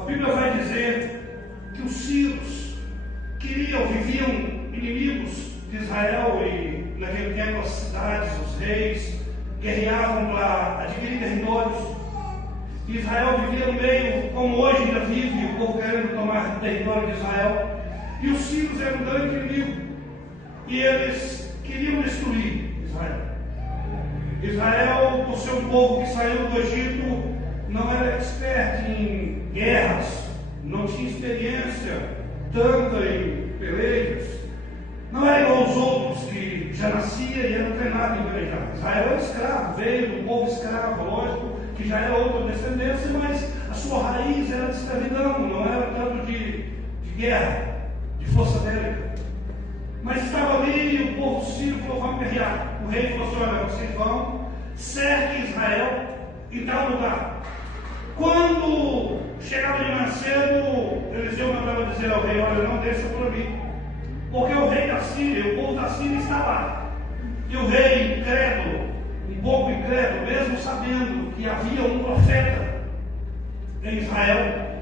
A Bíblia vai dizer que os sírios viviam inimigos de Israel, e naquele tempo as cidades, os reis, guerreavam para adquirir territórios. Israel vivia no meio, como hoje ainda vive, o povo querendo tomar território de Israel. E os sírios eram um grande inimigo. E eles queriam destruir Israel. Israel, por ser um povo que saiu do Egito, não era expert em guerras, não tinha experiência tanta em pelejas. Não era igual aos outros que já nascia e era treinado em pelejar. Israel era escravo, veio do povo escravo, lógico que já era outra descendência, mas a sua raiz era de escravidão, não era tanto de guerra, de força bélica. Mas estava ali e o povo sírio falou: vamos guerrear. O rei falou assim: olha, vocês vão, cerquem Israel em tal lugar. Quando chegava de manhã cedo, Eliseu mandava dizer ao rei: olha, não desça por ali, porque o rei da Síria, o povo da Síria está lá. E o rei, incrédulo, um pouco incrédulo, mesmo sabendo que havia um profeta em Israel,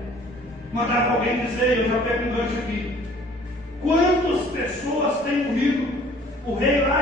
mandava alguém dizer, eu já pego um gancho aqui: quantas pessoas têm morrido? O rei lá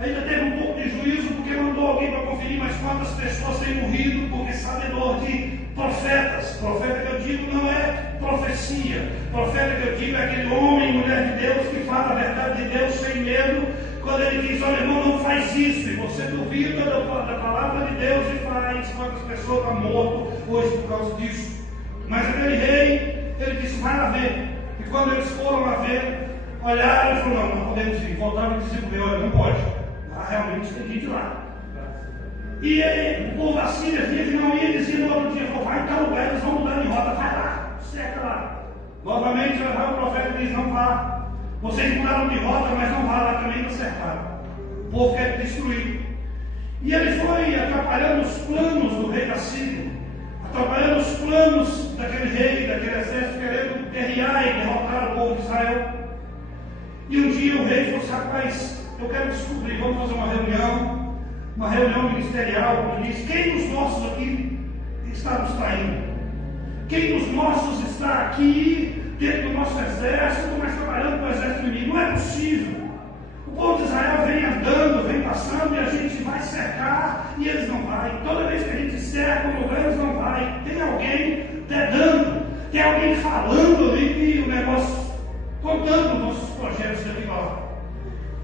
ainda teve um pouco de juízo, porque mandou alguém para conferir, mas quantas pessoas têm morrido, porque sabedor de profetas. Profeta que eu digo não é profecia. Profeta que eu digo é aquele homem e mulher de Deus que fala a verdade de Deus sem medo. Quando ele diz: olha, irmão, não faz isso, e você duvida da palavra de Deus e faz, quantas pessoas estão mortas hoje por causa disso. Mas aquele rei, ele disse: vai lá ver. E quando eles foram lá ver, olharam e falaram: não podemos ir. Voltaram e disseram: olha, não pode. Lá realmente tem gente lá. E aí, o povo da Síria via que não ia, dizia no outro dia: vai em tal lugar, eles vão mudar de rota, vai lá, cerca lá. Novamente, o profeta diz: não vá. Vocês mudaram de rota, mas não vá lá também para cercar. O povo quer destruir. E ele foi atrapalhando os planos do rei da Síria, atrapalhando os planos daquele rei, daquele exército, querendo guerrear e derrotar o povo de Israel. E um dia o rei falou assim: rapaz, eu quero descobrir, vamos fazer uma reunião ministerial, que diz: quem dos nossos aqui está nos traindo? Quem dos nossos está aqui dentro do nosso exército, mas trabalhando com o exército inimigo? Não é possível. O povo de Israel vem andando, vem passando, e a gente vai cercar e eles não vão. Toda vez que a gente cerca um lugar, eles não vão. Tem alguém dedando, tem alguém falando ali que o negócio, contando nossos projetos daqui lá.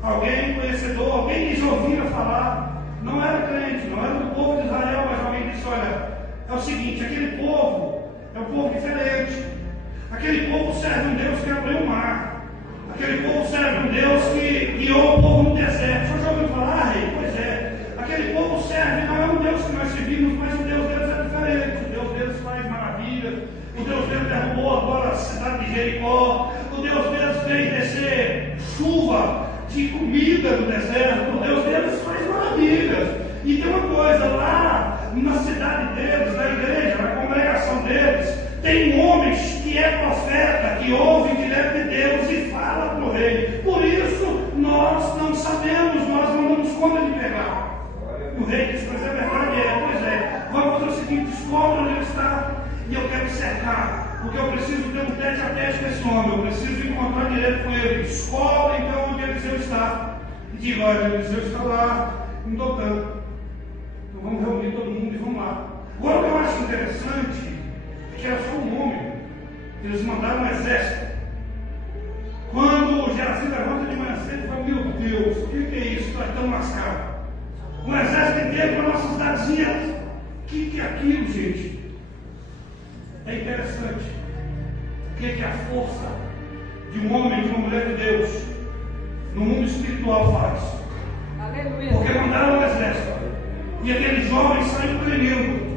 Alguém conhecedor, alguém que já ouvira falar, não era crente, não era do povo de Israel, mas alguém disse: olha, é o seguinte, aquele povo é um povo diferente. Aquele povo serve um Deus que abriu o mar. Aquele povo serve um Deus que guiou o povo no deserto. Só já ouviu falar, rei? Pois é. Aquele povo serve, não é um Deus que nós servimos, mas o Deus deles é diferente. O Deus deles faz maravilhas. O Deus deles derrubou agora a cidade de Jericó. O Deus deles fez descer chuva de comida no deserto. O Deus deles faz maravilhas. E tem uma coisa, lá na cidade deles, na igreja, na congregação deles, tem um homem que é profeta, que ouve direto de Deus e fala para o rei. Por isso, nós não sabemos, nós não damos conta de pegar. O rei diz: mas é verdade, pois é. Vamos fazer o seguinte: descobre onde ele está e eu quero cercar, porque eu preciso ter um tete a tete com esse homem, eu preciso encontrar direto com ele. Descobre então onde Eliseu está. E diga: olha, Eliseu está lá, em Dotã. Então vamos reunir todo mundo e vamos lá. Agora, o que eu acho interessante que era só um homem. Eles mandaram um exército. Quando o Geazi levanta de manhã cedo, fala: meu Deus, o que é isso? Nós estamos lascados. Um exército inteiro para a nossa cidadezinha. O que é aquilo, gente? É interessante. O que a força de um homem e de uma mulher de Deus no mundo espiritual faz? Aleluia. Porque mandaram um exército. E aquele jovem saiu tremendo.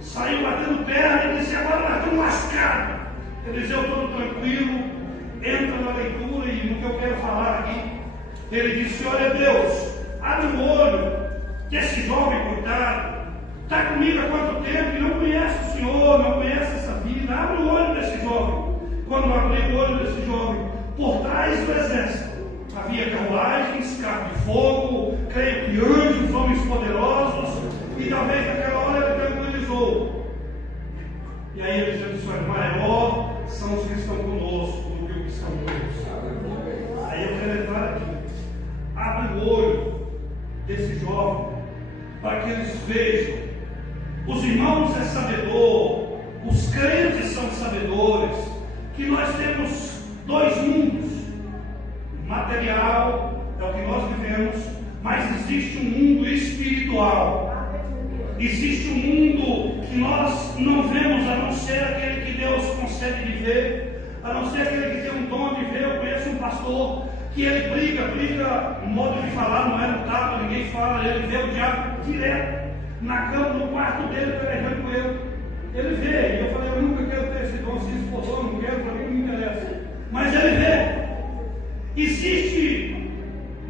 Saiu batendo perna e disse: agora nós estamos lascados. Eliseu, todo tranquilo, entra na leitura e no que eu quero falar aqui, ele disse: olha, Deus, abre o olho desse jovem, coitado, está comigo há quanto tempo e não conhece o Senhor, não conhece essa vida. Abre o olho desse jovem. Quando abri o olho desse jovem, por trás do exército havia carruagens, carro de fogo, creio que anjos, homens poderosos, e talvez naquela hora ele tranquilizou. E aí ele diz: olha, maior são os que estão conosco do que os que estão conosco. Aí eu quero entrar aqui. Abre o olho desse jovem para que eles vejam. Os irmãos é sabedor, os crentes são sabedores, que nós temos dois mundos. Material é o que nós vivemos, mas existe um mundo espiritual. Existe um mundo que nós não vemos, a não ser aquele que Deus concede de ver, a não ser aquele que tem um dom de ver. Eu conheço um pastor que ele briga, no modo de falar, não é no tapa, ninguém fala, ele vê o diabo direto na cama, no quarto dele, pelejando com ele. Ele vê, e eu falei: eu nunca quero ter esse dom, se esforçou, não quero, para mim não me interessa. Mas ele vê. Existe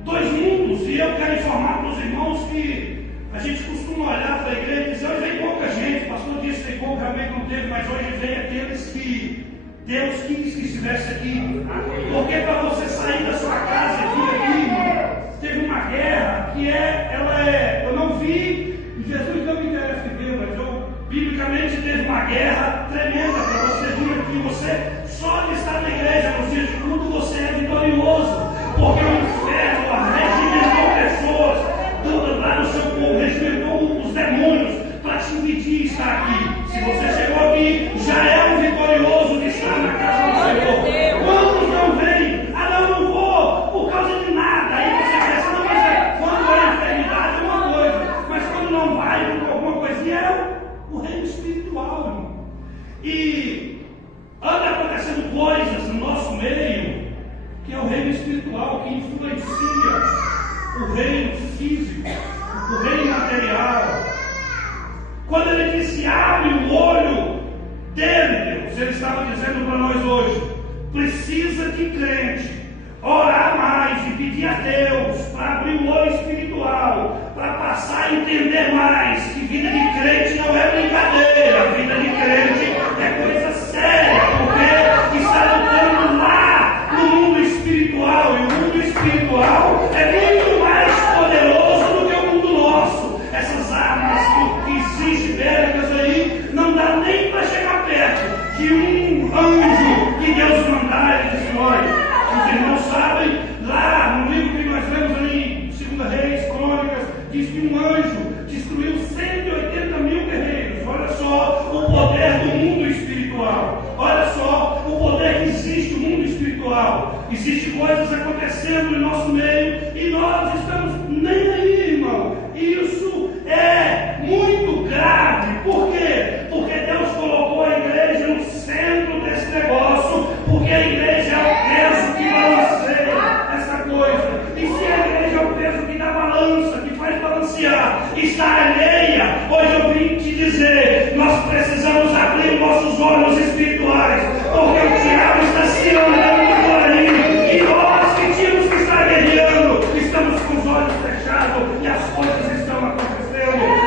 dois mundos, e eu quero informar para os irmãos que a gente costuma olhar para a igreja e dizer: hoje vem pouca gente, o pastor disse que tem pouco, realmente não teve, mas hoje vem aqueles que Deus quis que estivesse aqui. Porque para você sair da sua casa e vir aqui, teve uma guerra que eu não vi, Jesus não me interessa em ver, mas biblicamente teve uma guerra tremenda para você vir aqui. Você só de estar na igreja nos dias de culto, você é vitorioso, porque o inferno regimentou pessoas lá no seu povo, regimentou os demônios para te impedir de estar aqui. Se você chegou aqui, já é um vitorioso de estar na casa do Senhor. Quantos não vêm? Ah, não vou por causa de nada. Aí você pensa: não, mas quando é enfermidade é uma coisa, mas quando não vai por alguma coisinha é o reino espiritual, irmão. E anda acontecendo coisas no nosso meio, que é o reino espiritual, que influencia o reino físico, o reino material. Quando ele disse: abre o olho dele, Deus, ele estava dizendo para nós hoje: precisa de crente orar mais e pedir a Deus para abrir o olho espiritual, para passar a entender mais que vida de crente não é brincadeira, vida de crente é coisa séria, porque está lutando lá no mundo espiritual, e o mundo espiritual é muito mais poderoso do que o mundo nosso. Essas armas que existem bélicas aí, não dá nem para chegar perto de um anjo que Deus mandar, ele destrói. Os irmãos sabem, lá no livro que nós lemos ali, 2 Reis, Crônicas, diz que um anjo destruiu 180 mil guerreiros. Olha só o poder do mundo espiritual. Olha só o poder que existe no mundo espiritual. Existem coisas acontecendo no nosso meio e nós estamos nem aí, irmão. Isso é muito grave. Por quê? Porque Deus colocou a igreja no centro desse negócio, porque a igreja é o peso que balanceia essa coisa. E se a igreja é o peso que dá balança, que faz balancear, está alheia, hoje eu vim te dizer: nós precisamos abrir nossos olhos espirituais, porque o diabo está se andando por aí, e nós que tínhamos que estar guerreando, estamos com os olhos fechados e as coisas estão acontecendo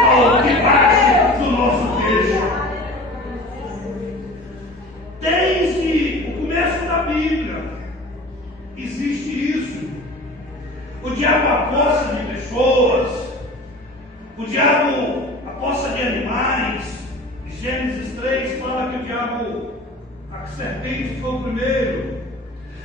ao debaixo do nosso queixo. Desde o começo da Bíblia existe isso. O diabo aposta de pessoas, o diabo aposta de animais. Gênesis 3 fala que o diabo, a serpente foi o primeiro.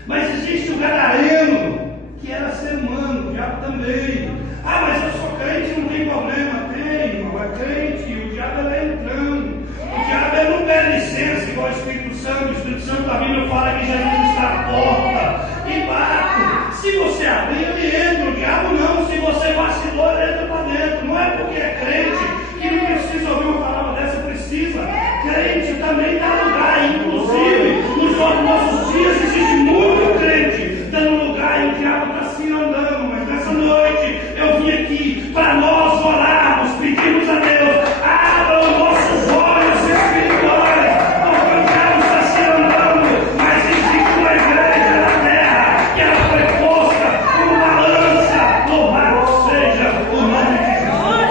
Mas existe o gadareno, que era ser humano, o diabo também. Ah, mas eu sou crente, não tem problema. Tem, irmão, é crente, o diabo é entrando. O diabo não pede licença igual o Espírito Santo. O Espírito Santo da Bíblia fala que Jesus está à porta e bate. Se você abrir, ele entra. O diabo não. Se você vacilou, ele entra para dentro. Não é porque é crente que não precisa ouvir uma palavra dessa. Precisa. Crente também dá lugar. Inclusive, nos nossos dias existe muito crente dando lugar e o diabo está se andando. Mas nessa noite eu vim aqui para nós orarmos, pedimos a Deus: abra os nossos olhos espirituais, porque o diabo está se andando, mas existe uma igreja na terra que ela foi posta como balança. Louvado seja o nome de Jesus.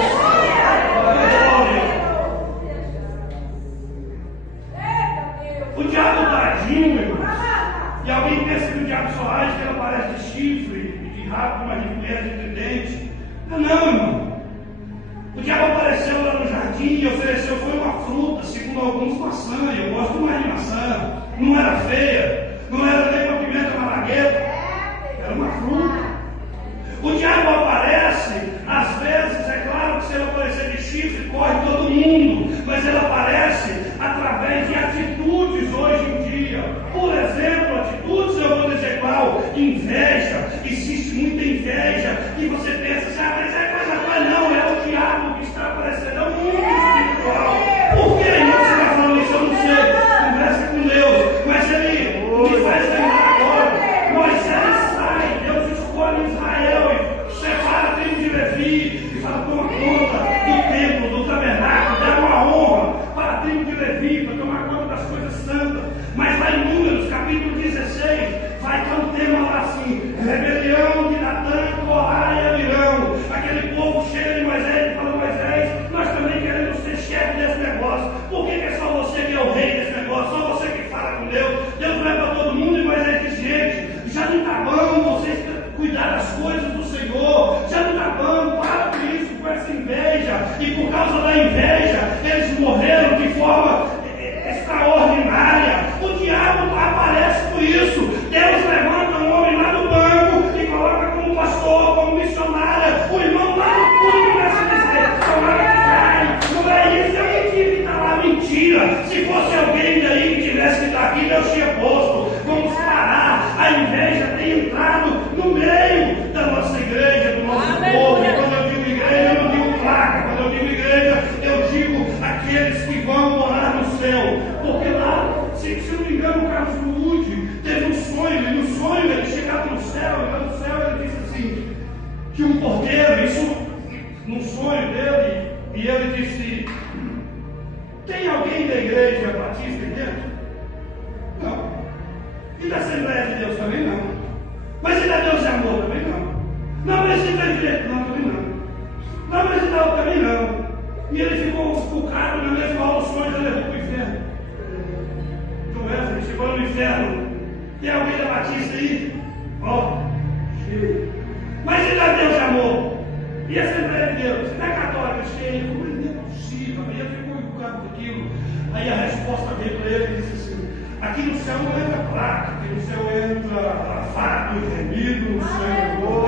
O diabo tadinho, irmãos. E alguém pensa que o diabo só age que ela parece de chifre, de rabo, mas de mulher de tridente. Não, irmão. O diabo apareceu lá no jardim e ofereceu, foi uma fruta, segundo alguns, maçã. Eu gosto mais de maçã. Não era feia, não era nem uma pimenta malagueta, era uma fruta. O diabo aparece, às vezes, é claro que se ele aparecer de chifre, corre todo mundo, mas ele aparece através de atitudes hoje em dia. Por exemplo, atitudes, eu vou dizer qual? Inveja. Existe muita inveja e você pensa assim, mas é coisa boa. Não, é o diabo que está aparecendo, é o mundo espiritual. Por que não você está falando isso? Eu não sei. Conversa com Deus, mas ele me faz lembrar agora. Moisés sai, Deus escolhe Israel e separa a tribo de Levi e fala, toma conta do templo, do tabernáculo, dá uma honra para a tribo de Levi, para tomar conta das coisas santas. Mas lá em Números, capítulo 16, vai ter um tema lá assim, rebelião de Datã, Corá e Abirão. Aquele povo chega de Moisés e fala, Moisés, nós também queremos ser chefe desse negócio. Por que é só você que é o rei desse negócio? Só você que fala com Deus? Deus não é para todo mundo. E Moisés diz, gente, já não está bom vocês cuidar das coisas do Senhor. Já não está bom, para com isso, com essa inveja. E por causa da inveja, eles morreram de forma extraordinária. O diabo aparece por isso. Deus levanta um homem lá do banco e coloca como pastor, como missionária. O irmão lá no fundo começa a dizer, tomara que cai. Não é isso, eu não tive que estar lá. Mentira. Se fosse alguém daí que tivesse que estar aqui, Deus tinha posto. Vamos parar. A inveja tem entrado no meio da nossa igreja, do nosso povo. E quando eu digo igreja, eu não digo placa. Quando eu digo igreja, eu digo aqueles que vão morar no céu. Porque lá, se não me engano, o Carlos Lude teve um sonho, e no sonho ele chegava no céu, e lá no céu ele disse assim, que um porteiro, isso no sonho dele, e ele disse, tem alguém da igreja batista aí dentro? Não. E da Assembleia de Deus também não. Mas e da Deus de Amor também não. Não, mas e da direita? Não, também não. Não, mas e da outra também não. E ele ficou focado na mesma aula, os sonhos, ele levou para o inferno. Então ele chegou no inferno. Tem alguém da Batista aí? Ó, cheio. Mas e da Deus de Amor? E a Assembleia de Deus? E da Católica cheia? Mas não é possível. Aí ele ficou encucado com aquilo. Aí a resposta veio para ele e disse assim, aqui no céu não entra placa, aqui no céu entra fato, gemido, Senhor.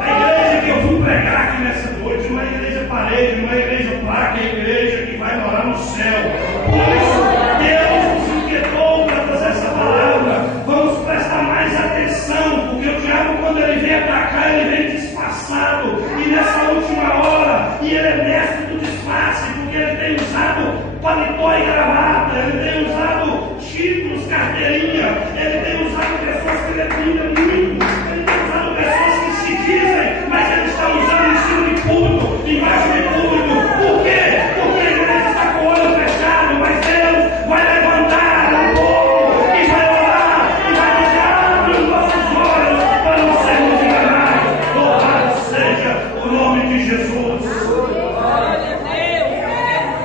A igreja que eu vim pregar aqui nessa noite não é igreja parede, não é igreja placa, é a igreja que vai morar no céu. Por isso, Deus nos inquietou para trazer essa palavra. Vamos prestar mais atenção, porque o diabo, quando ele vem atacar, ele vem disfarçado. E nessa última hora, e ele é mestre do disfarce, porque ele tem usado paletó e gravata, ele tem usado títulos, carteirinha, ele tem usado pessoas que ele admira muito, ele tem usado pessoas que se dizem, mas ele está usando em cima de público, embaixo de público. Por quê? Porque a igreja está com o olho fechado, mas Deus vai levantar um povo e vai orar e vai dizer, abre os nossos olhos para não sermos enganados. Louvado seja o nome de Jesus.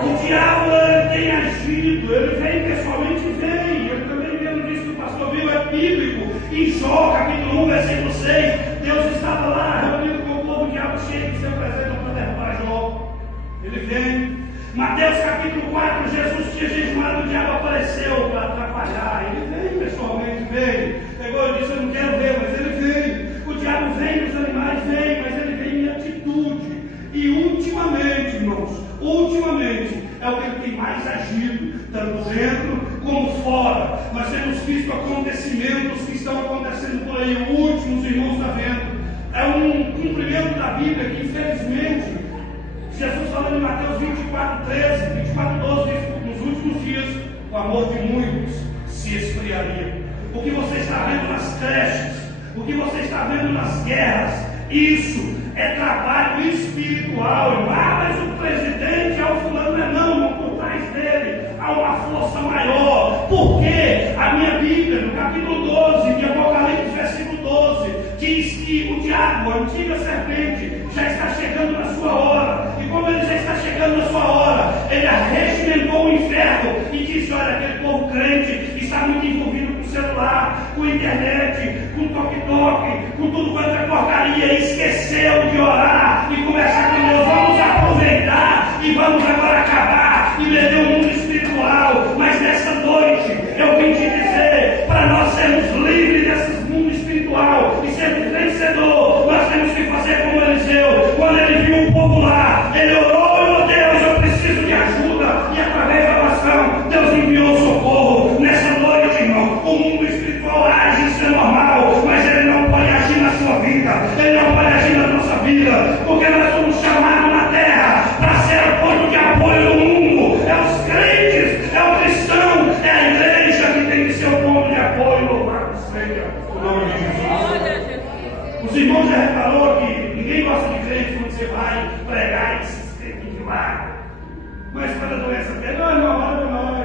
O diabo tem agido, ele vem pessoalmente, ele também vendo disso que o pastor viu, é bíblico. Em Jó, capítulo 1, versículo 6, Deus estava lá reunido com o povo, o diabo cheio de seu presente para derrubar Jó. Ele vem. Mateus capítulo 4, Jesus tinha jejuado, o diabo apareceu para atrapalhar. Ele vem pessoalmente, vem. Pegou e disse, eu não quero ver, mas ele vem. O diabo vem, os animais vêm, mas ele vem em atitude. E ultimamente, irmãos, é o que ele tem mais agido, tanto dentro como fora. Nós temos visto acontecimentos que estão acontecendo por aí, o último, os irmãos estão vendo. É um cumprimento da Bíblia que, infelizmente, Jesus falando em Mateus 24:13, 24:12, diz, nos últimos dias, o amor de muitos se esfriaria. O que você está vendo nas creches, o que você está vendo nas guerras, isso é trabalho espiritual. Mas o presidente é o fulano, não, por trás dele há uma força maior. Porque a minha Bíblia, no capítulo 12 de Apocalipse, versículo 12, diz que o diabo, a antiga serpente, já está chegando na sua hora. E como ele já está chegando na sua hora, ele arregimentou o inferno e disse, olha, aquele povo crente está muito envolvido com celular, com internet, com toque-toque, com tudo quanto é porcaria, e esqueceu de orar e conversar com Deus. Vamos e vamos agora acabar e perder o mundo espiritual. Mas nessa noite eu vim te dizer, para nós sermos livres desse mundo espiritual e sermos vencedor, nós temos que fazer como Eliseu. Quando ele viu o povo lá, ele orou: Deus, eu preciso de ajuda, e através da oração Deus enviou socorro. Nessa noite, irmão, o mundo espiritual age, isso é normal, mas ele não pode agir na sua vida, ele não pode agir na nossa vida, porque nós somos chamados na terra para ser o ponto de apoio do mundo. É os crentes, é o cristão, é a igreja que tem que ser o ponto de apoio. Louvado seja o nome de Jesus. Os irmãos já reparou que ninguém gosta de crente quando você vai pregar e se inscreve de lá. Mas quando a doença tem, não, ora para nós.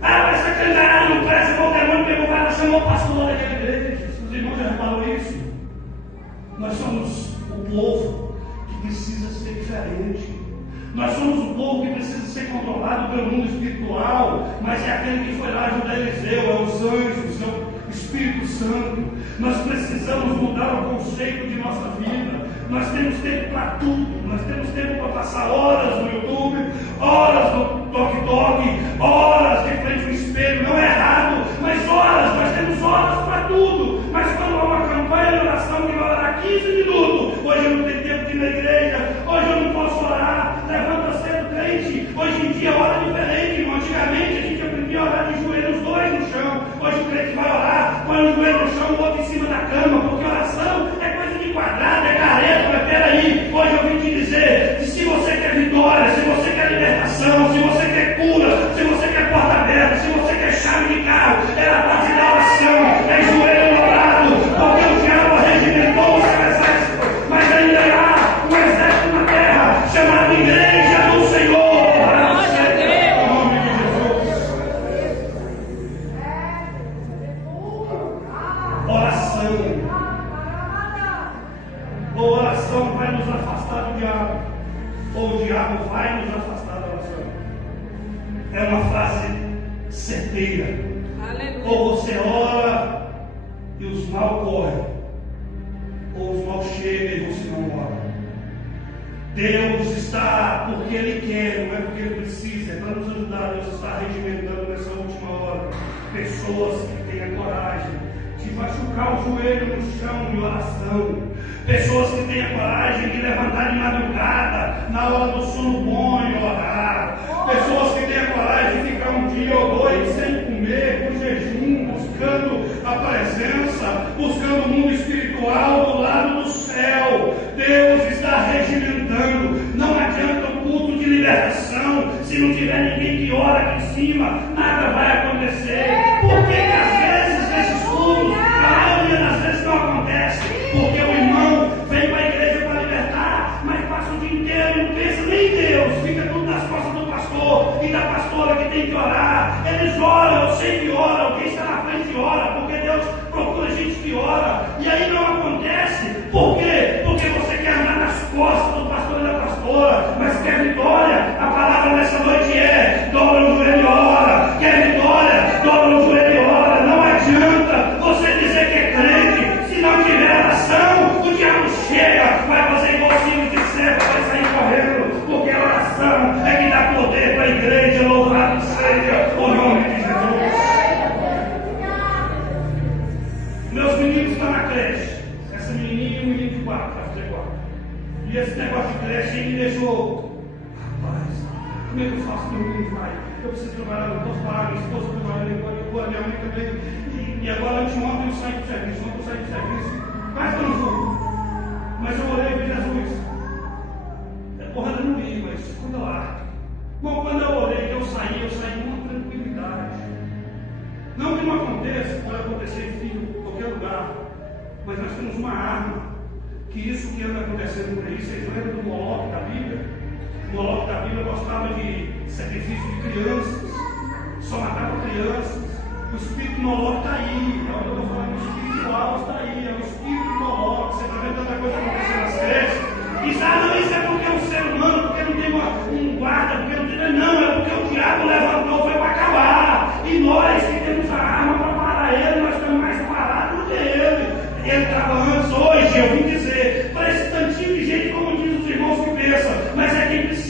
Ah, mas essa cantarada não presta, o demônio pegou o cara, chamou o pastor daquela igreja. Os irmãos já reparou isso? Nós somos o povo que precisa ser diferente. Nós somos o povo que precisa ser controlado pelo mundo espiritual, mas é aquele que foi lá ajudar Eliseu, é os anjos, é o Espírito Santo. Nós precisamos mudar o conceito de nossa vida. Nós temos tempo para tudo. Nós temos tempo para passar horas no YouTube, horas no TikTok, horas de frente ao espelho. Não é errado, mas horas, nós temos horas para tudo. Mas quando há uma campanha de oração que vai orar 15 minutos, hoje eu não tenho tempo de ir na igreja, hoje eu não posso orar, levanta cedo, crente. Hoje em dia ora diferente, irmão. Antigamente a gente aprendia a orar de joelhos, dois no chão. Hoje o crente vai orar, põe um joelho no chão, o outro em cima da cama, porque oração é coisa de quadrado, é careta. Mas peraí, hoje eu vim te dizer que se você quer vitória, se você quer libertação, se você quer cura, se você quer porta aberta, se você quer chave de carro, é a base da oração, é joelho dobrado, porque o diabo regimentou o seu exército, mas ainda há um exército na terra chamado Igreja do Senhor. Em nome de Jesus. Oração. Ou a oração vai nos afastar do diabo, ou o diabo vai nos afastar da oração. É uma frase certeira. Aleluia. Ou você ora e os mal correm, ou os mal chegam e você não ora. Deus está porque Ele quer, não é porque Ele precisa, é para nos ajudar. Deus está regimentando nessa última hora pessoas que tenham coragem de machucar o joelho no chão de oração. Pessoas que tenham coragem de levantar de madrugada, na hora do sono bom e orar. Pessoas que tenham coragem de ficar um dia ou dois sem comer, com jejum, buscando a presença, buscando o mundo espiritual do lado do céu. Deus está regimentando. Não adianta o culto de libertação, se não tiver ninguém que ora aqui em cima, nada vai acontecer. Por que às vezes nesses cultos, a maioria das vezes não acontece? Porque o irmão vem para a igreja para libertar, mas passa o dia inteiro e não pensa nem em Deus, fica tudo nas costas do pastor e da pastora que tem que orar. Eles oram, eu sei que ora, alguém está na frente e ora, porque Deus procura gente que ora, e aí não acontece. Por quê? Porque você quer andar nas costas do pastor e da pastora, mas quer vitória. A palavra dessa noite é: dobra o joelho e ora. Quer vitória? Dobra o joelho e ora. Não adianta você dizer que é crente, se não tiver oração, o diabo chega, vai fazer igual o filho de servo, vai sair correndo, porque a oração é que dá poder para a igreja. Louvado seja o nome de Jesus. Meus meninos estão na creche. Essa menininha e o menino de 4, vai fazer 4. E esse negócio de creche aí me deixou: rapaz, como é que eu faço meu menino vai? Eu preciso trabalhar, eu posso parar, minha esposa trabalhando, eu minha mãe também. E agora anteontem eu saí do serviço, ontem eu saí do serviço, quase que eu não fui. Mas eu orei para Jesus. Porrada não ia, mas escuta lá. Bom, quando eu orei, eu saí com uma tranquilidade. Não que não aconteça, pode acontecer em qualquer lugar, mas nós temos uma arma, que isso que anda acontecendo por aí. Vocês lembram do Moloque da Bíblia? O Moloque da Bíblia gostava de sacrifício de crianças, só matava crianças. O espírito Moloque está aí, é o que eu estou falando, o espiritual está aí, é o espírito Moloque. Você está vendo tanta coisa acontecendo nas creches? Isso é porque é um ser humano, porque não tem um guarda, porque não tem. Não, é porque o diabo levantou, foi para acabar. E nós que temos a arma para parar ele, nós estamos mais parados do que ele. Ele estava antes. Hoje eu vim dizer para esse tantinho de gente, como diz os irmãos que pensam, mas é quem precisa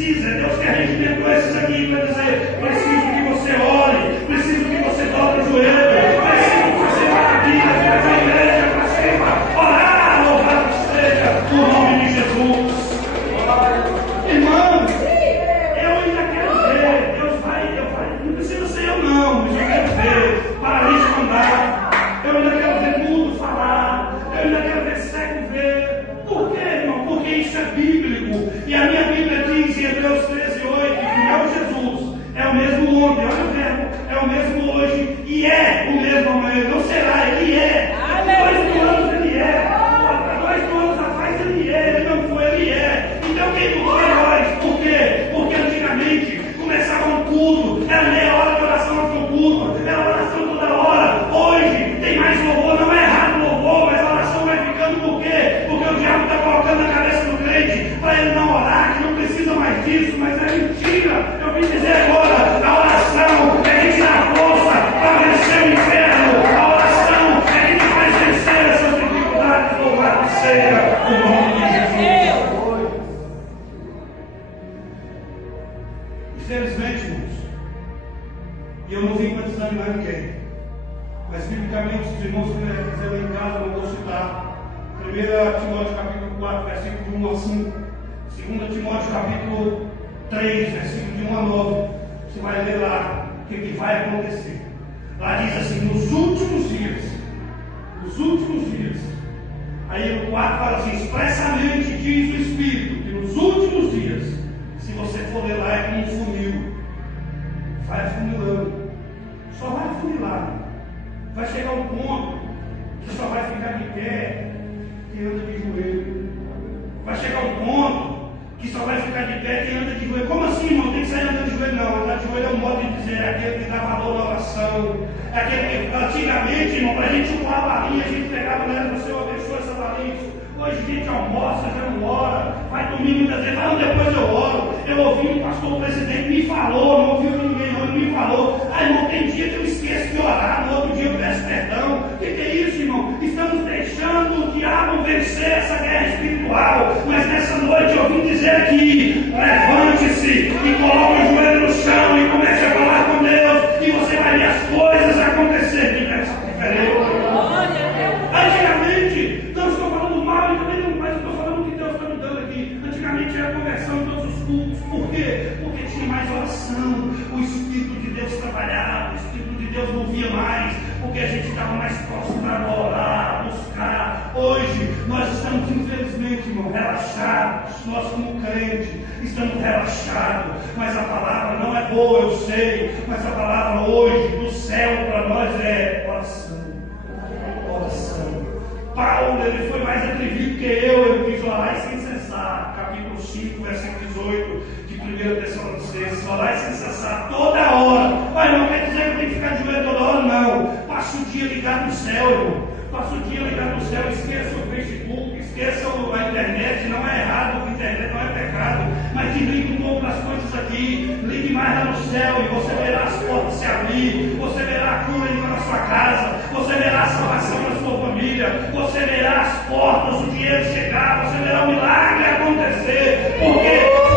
era meia hora de oração no seu culto, era oração toda hora. Hoje tem mais louvor, não é errado louvor, mas a oração vai ficando por quê? Porque o diabo está colocando na cabeça do crente para ele não orar, que não precisa mais disso, mas é mentira. Eu vim dizer agora, a oração é que te dá força para vencer o inferno, a oração é que te faz vencer essas dificuldades. Louvado seja o nome de Jesus. Infelizmente, irmãos, e eu não vim para desanimar ninguém, mas biblicamente os irmãos que quiserem ler em casa, eu vou citar 1 Timóteo capítulo 4, versículo de 1 a 5, 2 Timóteo capítulo 3, versículo de 1 a 9, você vai ler lá o que vai acontecer. Lá diz assim, nos últimos dias, aí no 4 fala assim, expressamente diz o Espírito, que nos últimos dias, se você for ler lá, é como um funil, vai afunilando, só vai afunilar, vai chegar um ponto que só vai ficar de pé quem anda de joelho, vai chegar um ponto que só vai ficar de pé quem anda de joelho. Como assim, irmão? Tem que sair andando de joelho? Não, andar de joelho é um modo de dizer, é aquele que dá valor na oração, é aquele que, antigamente, irmão, para a gente chupar a balinha, a gente pegava nela, o Senhor abençoa essa balinha. Hoje a gente almoça, já não ora, vai dormir muitas vezes, não, depois eu oro. Eu ouvi o pastor presidente, me falou, não ouviu ninguém, não, ele me falou. Ah, irmão, tem dia que eu esqueço de orar, no outro dia eu peço perdão. O que é isso, irmão? Estamos deixando o diabo vencer essa guerra espiritual. Mas nessa noite eu vim dizer aqui, levante-se e coloque o joelho no chão e comece a falar com Deus, e você vai ver as coisas acontecerem diferente. Antigamente, não estou falando mal, mas eu estou falando o que Deus está me dando aqui. Antigamente era conversão em todos os cultos. Por quê? Porque tinha mais oração. O Espírito de Deus trabalhava, o Espírito de Deus movia mais, porque a gente estava mais prostrado a orar, a buscar. Hoje, nós estamos, infelizmente, irmão, relaxados. Nós, como crentes, estamos relaxados. Mas a palavra não é boa, eu sei. Mas a palavra hoje, do céu para nós, é oração. Paulo, ele foi mais atrevido que eu, ele diz orar e sem cessar, capítulo 5, versículo 18 de 1 Tessalonicenses, orar e sem cessar toda hora. Mas não quer dizer que eu tenho que ficar de joelho toda hora, não. Passa o dia ligado no céu, irmão. Passa o dia ligado no céu, esqueça o Facebook, esqueça a internet, não é errado, a internet não é pecado, mas desligue um pouco das coisas aqui, ligue mais lá no céu e você verá as portas se abrir, você verá a cura indo na sua casa, você verá a salvação na sua família, você verá as portas, o dinheiro chegar, você verá o milagre acontecer, porque